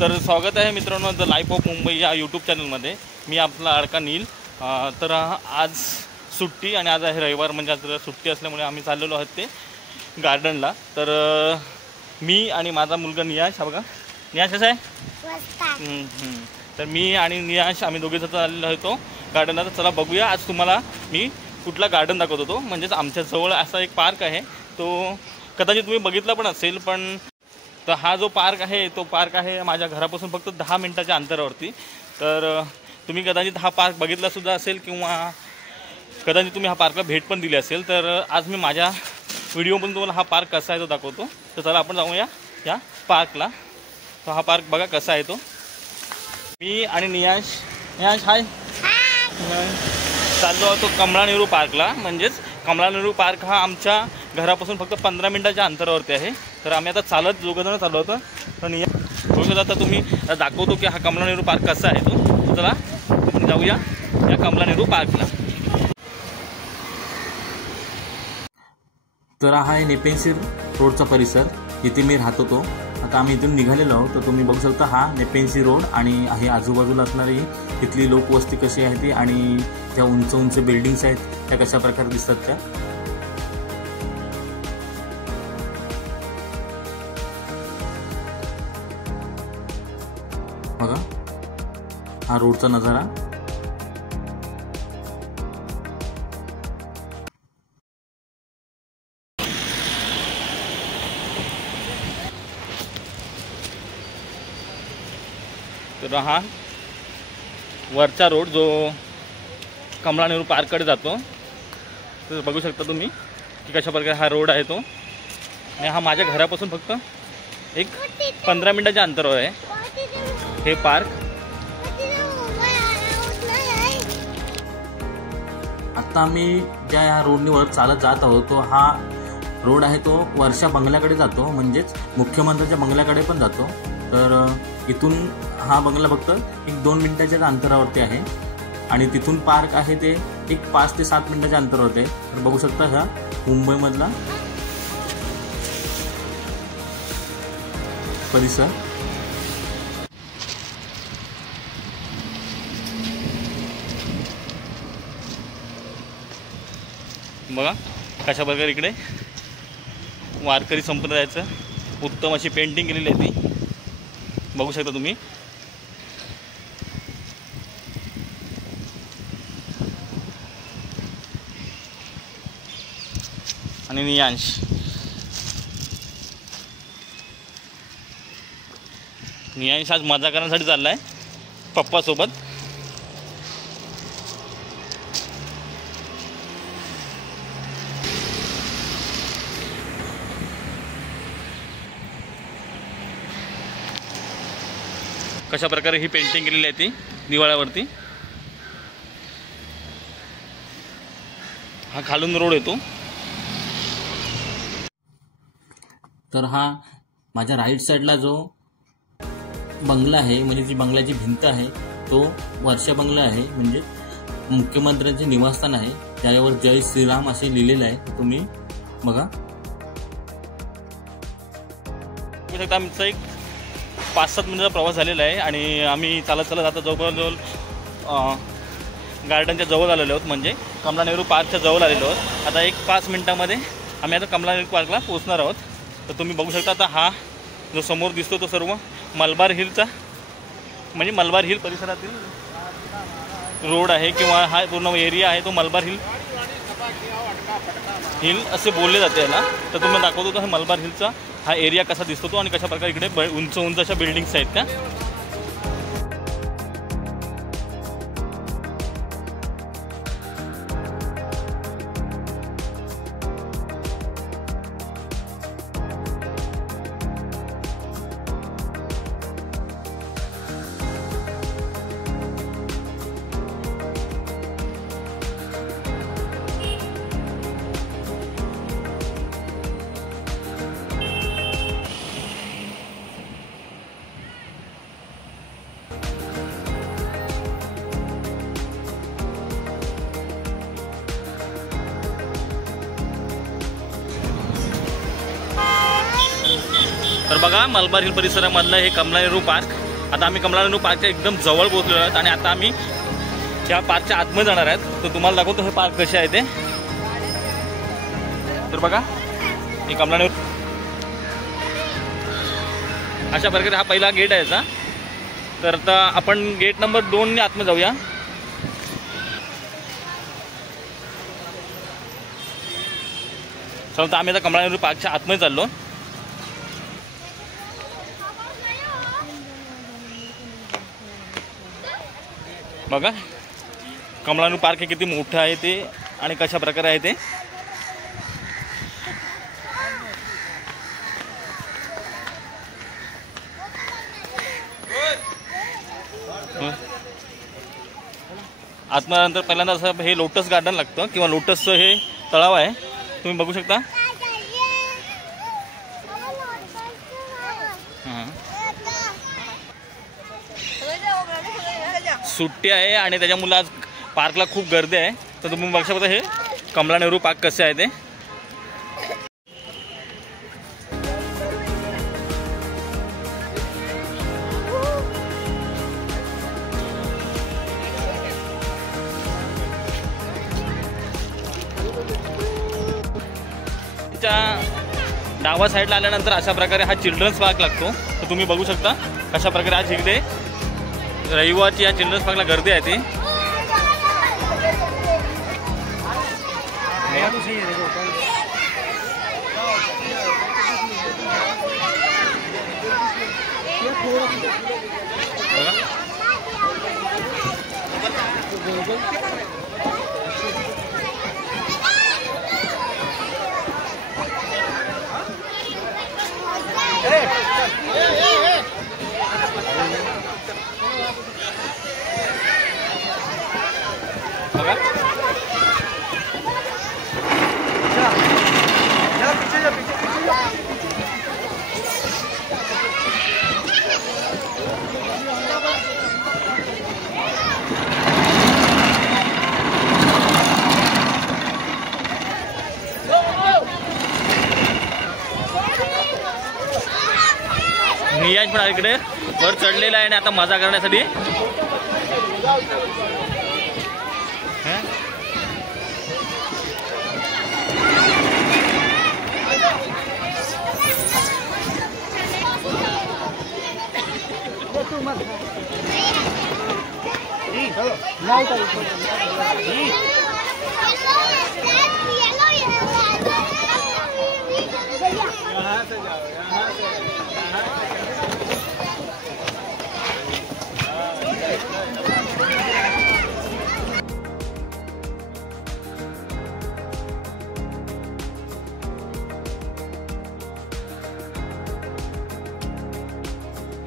तर स्वागत आहे मित्रांनो द लाईफ ऑफ मुंबई या यूट्यूब चॅनलमध्ये। मी आपला अडका नील। तर आज सुट्टी आणि आज आहे रविवार, म्हणजे आज सुट्टी असल्यामुळे आम्ही चाललेलो आहोत ते गार्डनला। तर मी आणि माझा मुलगा नियाश, हा बघा नियाश कसा आहे। तर मी आणि नियाश आम्ही दोघेजण चाललेलो होतो गार्डनला। तर चला बघूया आज तुम्हाला मी कुठला गार्डन दाखवत होतो। म्हणजेच आमच्या जवळ असा एक पार्क आहे, तो कदाचित तुम्ही बघितला पण असेल। पण तर हा जो पार्क आहे तो पार्क आहे माझ्या घरापासून फक्त 10 मिनिटाच्या अंतरावरती। तर तुम्ही कदाचित हा पार्क बघितलासुद्धा असेल किंवा कदाचित तुम्ही हा पार्कला भेट पण दिली असेल। तर आज मी माझ्या व्हिडिओमधून तुम्हाला हा पार्क कसा आहे तो दाखवतो। तर चला आपण जाऊया या पार्कला। तो हा पार्क बघा कसा आहे तो। मी आणि नियाश हाय चाललो होतो कमला नेहरू पार्कला। म्हणजेच कमला नेहरू पार्क हा आमच्या घरापासून फक्त 15 मिनिटाच्या अंतरावरती आहे। तर आम्ही आता चालत दोघंजण चाललो होतो। तर नियाश बघू आता तुम्ही दाखवतो की हा कमला नेहरू पार्क कसा आहे तो। चला आपण जाऊया या कमला नेहरू पार्कला। तर हा आहे नेपेन्सिर रोडचा परिसर, इथे मी राहतो तो। आता आम्ही इथून निघालेलो आहोत। तर तुम्ही बघू शकता हा नेपेन्सिर रोड आणि आहे आजूबाजूला असणारी इथली लोकवस्ती कशी आहे ती, आणि ज्या उंच उंच बिल्डिंग्स आहेत त्या कशा प्रकारे दिसतात त्या। बघा हा रोडचा नजारा। तर हा वरचा रोड जो कमला नेहरू पार्ककडे जातो। तर बघू शकता तुम्ही की कशा प्रकारे हा रोड आहे तो, आणि हा माझ्या घरापासून फक्त एक 15 मिनिटाच्या अंतरावर आहे हे पार्क। आता आम्ही ज्या ह्या रोडवर चालत जात आहोत तो हा रोड आहे तो वर्षा बंगल्याकडे जातो, म्हणजेच मुख्यमंत्र्यांच्या बंगल्याकडे पण जातो। तर इथून हा बंगला फक्त एक 2 मिनिटाच्या अंतरावरती आहे, आणि तिथून पार्क आहे ते एक 5 ते 7 मिनिटाच्या अंतरावरती आहे। तर बघू शकता हा मुंबईमधला परिसर। बघा कशा प्रकारे इकडे वारकरी संप्रदायाचं उत्तम अशी पेंटिंग केलेली आहे ती, बघू शकता तुम्ही। आणि नियांश आज मजा करण्यासाठी चाललाय पप्पासोबत। कशा प्रकारे ही पेंटिंग केलेली आहे ती दिवाळावरती। हा खालून रोड येतो। तर हा माझ्या राईट साईडला जो बंगला आहे, म्हणजे जी बंगल्याची भिंत आहे तो वर्षा बंगला आहे, म्हणजे मुख्यमंत्र्यांचे निवासस्थान आहे, त्यावर जय श्रीराम असे लिहिलेले आहे। तुम्ही बघा आमचा एक 5-7 मिनिटाचा प्रवास झालेला आहे, आणि आम्ही चालत आता जवळजवळ गार्डनच्या जवळ आलेलो आहोत, म्हणजे कमला नेहरू पार्कच्या जवळ आलेलो आहोत। आता एक 5 मिनिटामध्ये आम्ही आता कमला नेहरू पार्कला पोहोचणार आहोत। तर तुम्ही बघू शकता आता हा जो समोर दिसतो तो सर्व मलबार हिलचा, म्हणजे मलबार हिल परिसरातील रोड आहे, किंवा हा पूर्ण एरिया आहे तो मलबार हिल असे बोलले जाते याला। तर तुम्ही दाखवतो तो हा मलबार हिलचा हा एरिया कसा दिसतो तो, आणि कशा प्रकारे इकडे उंच उंच अशा बिल्डिंग्स आहेत त्या। तर बघा मलबार हिल परिसरामधलं हे कमला नेहरू पार्क। आता आम्ही कमला नेहरू पार्कच्या एकदम जवळ पोहोचलेलो आहोत आणि आता आम्ही त्या पार्कच्या आतमध्ये जाणार आहेत. तर तुम्हाला दाखवतो हे पार्क कसे आहे ते. तर बघा हे कमला नेहरू अशा प्रकारे हा पहिला गेट आहे याचा. तर आता आपण गेट नंबर 2 आतमध्ये जाऊया. चला तर आम्ही आता कमला नेहरू पार्कच्या आतमध्ये चाललो. बघा कमला नेहरू पार्क हे किती मोठं आहे ते आणि कशा प्रकारे आहे ते. आतमध्ये पहिल्यांदा असं हे लोटस गार्डन लागतं किंवा लोटसचं हे तलाव आहे, तुम्ही बघू शकता. सुट्टी आहे आणि त्याच्यामुळे आज पार्कला खूप गर्दी आहे. तर तुम्ही बघू शकता हे कमला नेहरू पार्क कसे आहे ते. डावा साईडला आल्यानंतर अशा प्रकारे हा चिल्ड्रन्स पार्क लागतो. तर तुम्ही बघू शकता कशा प्रकारे आज इकडे रविवारची या चिल्ड्रन्स पार्कला गर्दी आहे ती. नियाज पण इकडे वर चढलेला आहे आणि आता मजा करण्यासाठी.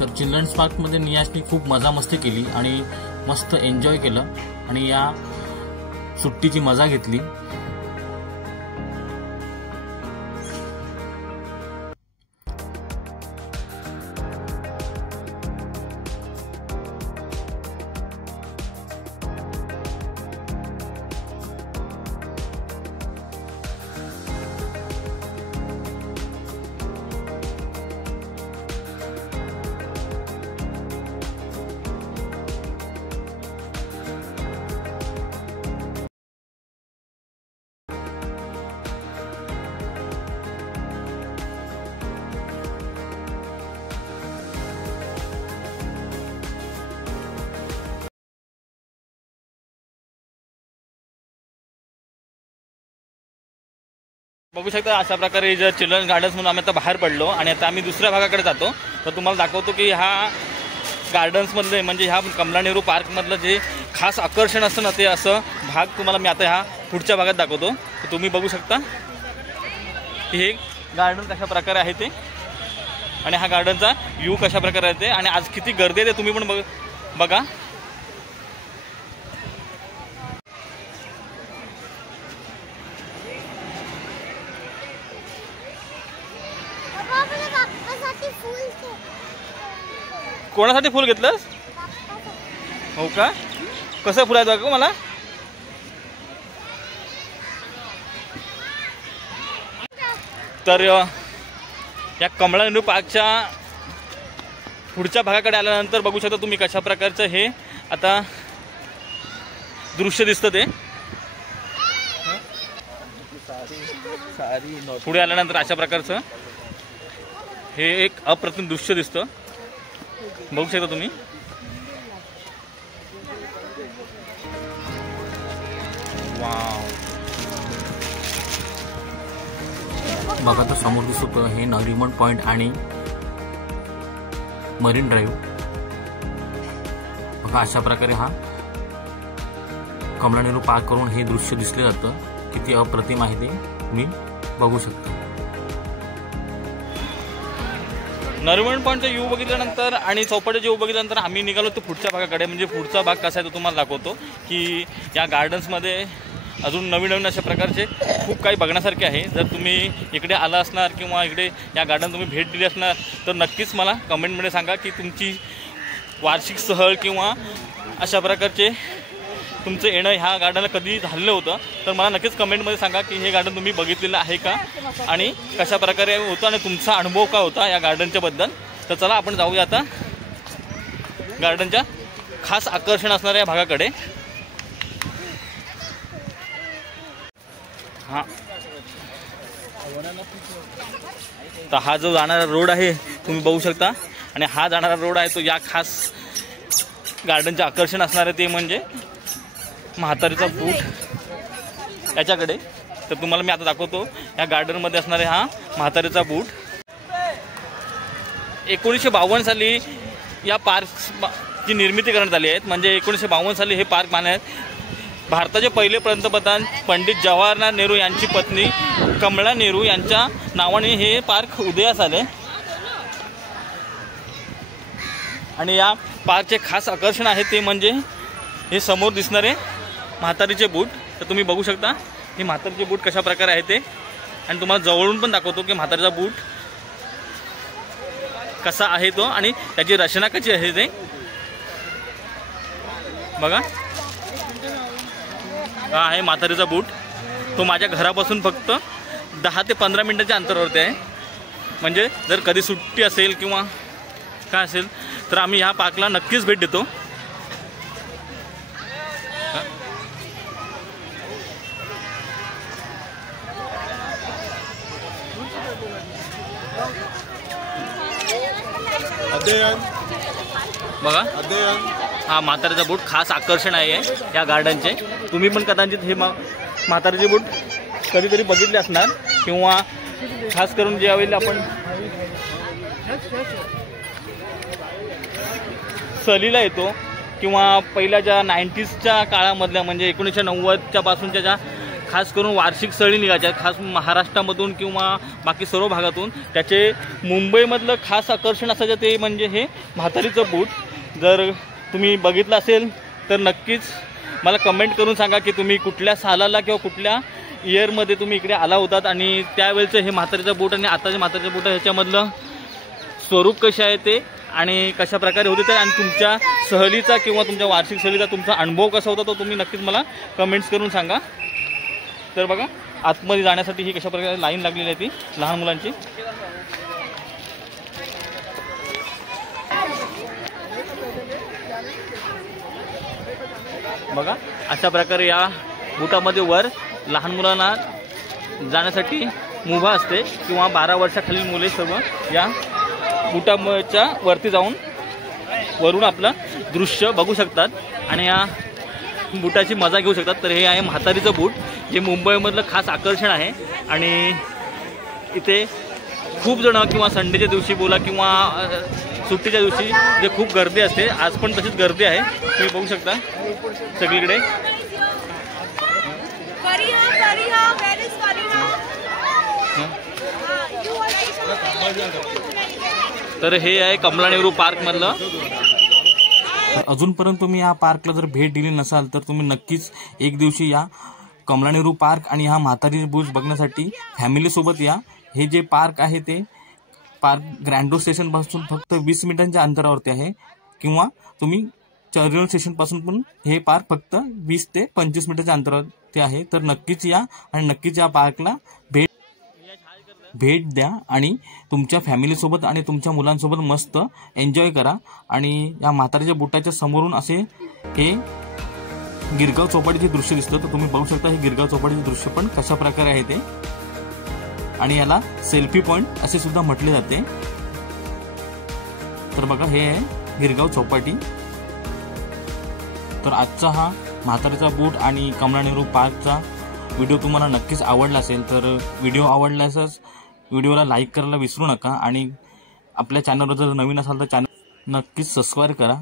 तर चिल्ड्रन्स पार्कमध्ये नियाशनी खूप मजा मस्ती केली आणि मस्त एन्जॉय केलं आणि या सुट्टीची मजा घेतली. बघू शकता अशा प्रकारे जर चिल्ड्रन्स गार्डन्स म्हणून आम्ही आता बाहेर पडलो आणि आता आम्ही दुसऱ्या भागाकडे जातो. तर तुम्हाला दाखवतो की ह्या गार्डन्समधले म्हणजे ह्या कमला नेहरू पार्कमधलं जे खास आकर्षण असतं ना ते असं भाग तुम्हाला मी आता ह्या पुढच्या भागात दाखवतो. तर तुम्ही बघू शकता की हे गार्डन कशा प्रकारे आहे ते आणि हा गार्डनचा व्ह्यू कशा प्रकारे आहे ते आणि आज किती गर्दी आहे ते तुम्ही पण बघा. कोणासाठी फुल घेतलंस? हो का? कसं फुल आहे बघा मला. तर या कमला नेहरू पार्कच्या पुढच्या भागाकडे आल्यानंतर बघू शकता तुम्ही कशा प्रकारचं हे आता दृश्य दिसतं ते पुढे आल्यानंतर अशा प्रकारचं हे एक अप्रतिम दृश्य दिसतं बघू शकता तुम्ही। वाव बघा तर समोर दिसत हे नरिमन पॉइंट आणि मरीन ड्राईव्ह बघा अशा प्रकारे हा कमला नेहरू पार्क करून हे दृश्य दिसले जातं किती अप्रतिम आहे ते तुम्ही बघू शकता। नरिमन पॉईंटचा व्ह्यू बघितल्यानंतर आणि चौपाटीचा व्ह्यू बघितल्यानंतर आम्ही निघालो तो पुढच्या भागाकडे म्हणजे पुढचा भाग कसा आहे तो तुम्हाला दाखवतो की या गार्डन्समध्ये अजून नवीन नवीन अशा प्रकारचे खूप काही बघण्यासारखे आहे। जर तुम्ही इकडे आला असणार किंवा इकडे या गार्डन तुम्ही भेट दिली असणार तर नक्कीच मला कमेंटमध्ये सांगा की तुमची वार्षिक सहल किंवा अशा प्रकारचे तुमचं येणं ह्या गार्डनला कधी झालेलं होतं तर मला नक्कीच कमेंटमध्ये सांगा की हे गार्डन तुम्ही बघितलेलं आहे का आणि कशा प्रकारे होतं आणि तुमचा अनुभव काय होता या गार्डनच्या बद्दल। तर चला आपण जाऊया आता गार्डनच्या खास आकर्षण असणाऱ्या या भागाकडे। हां तर हा जो जाणारा रोड आहे तुम्ही बघू शकता आणि हा जाणारा रोड आहे तो या खास गार्डनचे आकर्षण असणारे ते म्हणजे म्हातारीचा बूट याच्याकडे। तर तुम्हाला मी आता दाखवतो या गार्डनमध्ये असणारे हा म्हातारीचा बूट। 1952 साली या पार्कची निर्मिती करण्यात आली आहे म्हणजे 1952 साली हे पार्क बांधण्यात भारताचे पहिले पंतप्रधान पंडित जवाहरलाल नेहरू यांची पत्नी कमला नेहरू यांच्या नावाने हे पार्क उदयास आले आणि या पार्कचे खास आकर्षण आहे ते म्हणजे हे समोर दिसणारे म्हातारीचे बूट। तर तुम्ही बघू शकता हे म्हातारीचे बूट कशा प्रकारे आहे ते आणि तुम्हाला जवळून पण दाखवतो की म्हातारीचा बूट कसा आहे तो आणि त्याची रचना कशी आहे ते बघा। हा आहे म्हातारीचा बूट तो माझ्या घरापासून फक्त 10 ते 15 मिनिटाच्या अंतरावरती आहे म्हणजे जर कधी सुट्टी असेल किंवा काय असेल तर आम्ही ह्या पार्कला नक्कीच भेट देतो। बघा हा म्हातारीचा बूट खास आकर्षण आहे या गार्डनचे। तुम्ही पण कदाचित हे म्हातारीचे बूट कधीतरी बघितले असणार किंवा खास करून ज्यावेळी आपण सहलीला येतो किंवा पहिल्या ज्या 90sच्या काळामधल्या म्हणजे 1990च्या पासूनच्या ज्या खास करून वार्षिक सहली निघायच्या खास महाराष्ट्रामधून किंवा बाकी सर्व भागातून त्याचे मुंबईमधलं खास आकर्षण असायचं ते म्हणजे हे म्हातारीचं बूट। जर तुम्ही बघितलं असेल तर नक्कीच मला कमेंट करून सांगा की तुम्ही कुठल्या सालाला किंवा कुठल्या इयरमध्ये तुम्ही इकडे आला होतात आणि त्यावेळेचं हे म्हातारीचं बूट आणि आताचे म्हातारीचं बूट ह्याच्यामधलं स्वरूप कसे आहे ते आणि कशा प्रकारे होते ते आणि तुमच्या सहलीचा किंवा तुमच्या वार्षिक सहलीचा तुमचा अनुभव कसा होता तो तुम्ही नक्कीच मला कमेंट्स करून सांगा। तर बघा आतमध्ये जाण्यासाठी ही कशा प्रकारे लाईन लागलेली आहे ती लहान मुलांची। बघा अशा प्रकारे या बुटामध्ये वर लहान मुलांना जाण्यासाठी मुभा असते किंवा 12 वर्षाखालील मुले सर्व या बुटाच्या वरती जाऊन वरून आपलं दृश्य बघू शकतात आणि या बुटाची मजा घेऊ शकतात। तर हे आहे म्हातारीचं बूट जे मुंबईमधलं खास आकर्षण आहे आणि इथे खूप जण किंवा संडेच्या दिवशी बोला किंवा सुट्टीच्या दिवशी जे खूप गर्दी असते आज पण तशीच गर्दी आहे तुम्ही बघू शकता सगळीकडे। तर हे आहे कमला नेहरू पार्क मधलं। अजूनपर्यंत तुम्ही या पार्कला जर भेट दिली नसाल तर तुम्ही नक्कीच एक दिवशी या कमला नेहरू पार्क आणि हा म्हातारी बूट बघण्यासाठी फॅमिली सोबत या। हे जे पार्क आहे ते पार्क ग्रँडो स्टेशन पासून फक्त 20 मिनिटांच्या अंतरावरती आहे किंवा तुम्ही चर्चिल स्टेशन पासून पण हे पार्क फक्त 20 ते 25 मिनिटाच्या अंतरावरती आहे। तर नक्कीच या आणि नक्कीच या पार्कला भेट भेट द्या आणि तुमच्या फॅमिलीसोबत आणि तुमच्या मुलांसोबत मस्त एन्जॉय करा. आणि या म्हातारीच्या बुटाच्या समोरून असे हे गिरगाव चौपाटीचे दृश्य दिसतं. तर तुम्ही बघू शकता हे गिरगाव चौपाटीचे दृश्य पण कशा प्रकारे आहे ते. आणि याला सेल्फी पॉइंट असे सुद्धा म्हटले जाते. तर बघा हे आहे गिरगाव चौपाटी. तर आजचा हा म्हातारीचा बूट आणि कमला नेहरू पार्कचा व्हिडिओ तुम्हाला नक्कीच आवडला असेल. तर व्हिडिओ आवडल्यासच व्हिडिओला लाईक करायला विसरू नका. आणि आपल्या चॅनलवर जर नवीन असाल तर चॅनल नक्कीच सबस्क्राईब करा.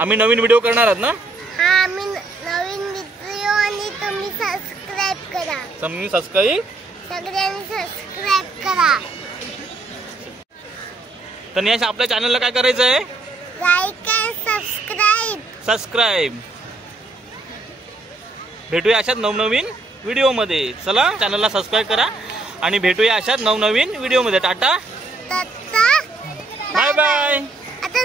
आम्ही नवीन व्हिडिओ करणार आहात ना? हा, आम्ही नवीन व्हिडिओ आणि तुम्ही सबस्क्राइब करा. तुम्ही सबस्क्राईब सगळ्यांनी सबस्क्राइब करा. तर नियाश आपल्या चॅनलला काय करायचं आहे? Like and subscribe. भेटूया अशाच नवनवीन व्हिडिओमध्ये. चला चॅनलला सबस्क्राईब करा आणि भेटूया अशाच नवनवीन व्हिडिओमध्ये. Tata, tata, bye bye. आता